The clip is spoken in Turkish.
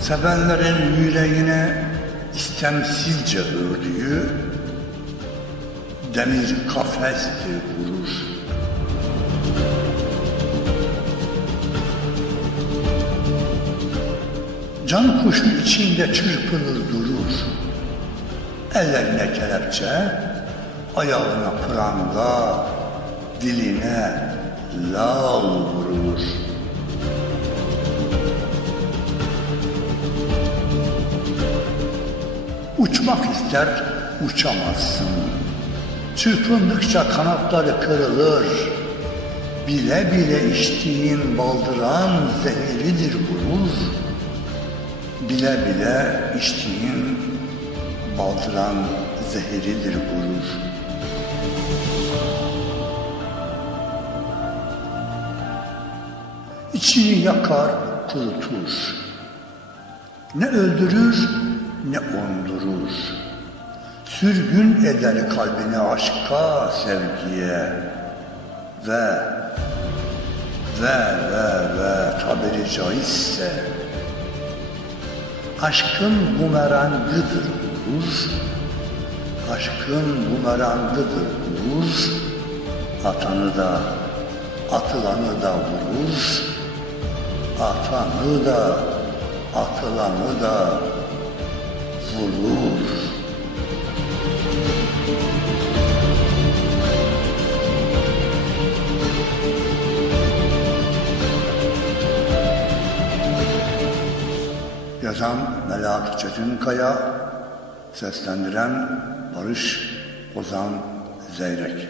Sevenlerin yüreğine istemsizce ördüğü demir kafestir gurur. Can kuşu içinde çırpınır durur. Ellerine kelepçe, ayağına pranga, diline lal vurulur. Uçmak ister, uçamazsın. Çırpındıkça kanatları kırılır. Bile bile içtiğin baldıran zehiridir gurur. Bile bile içtiğin baldıran zehiridir gurur. İçini yakar, kurutur. Ne öldürür ne ondurur. Sürgün eder kalbini aşka, sevgiye ve ve ve ve tabiri caizse aşkın bumerangıdır gurur. Aşkın bumerangıdır gurur. Atanı da atılanı da vurur. Atanı da atılanı da vurur. Yazan Melahat Çetinkaya, seslendiren Barış Ozan Zeyrek.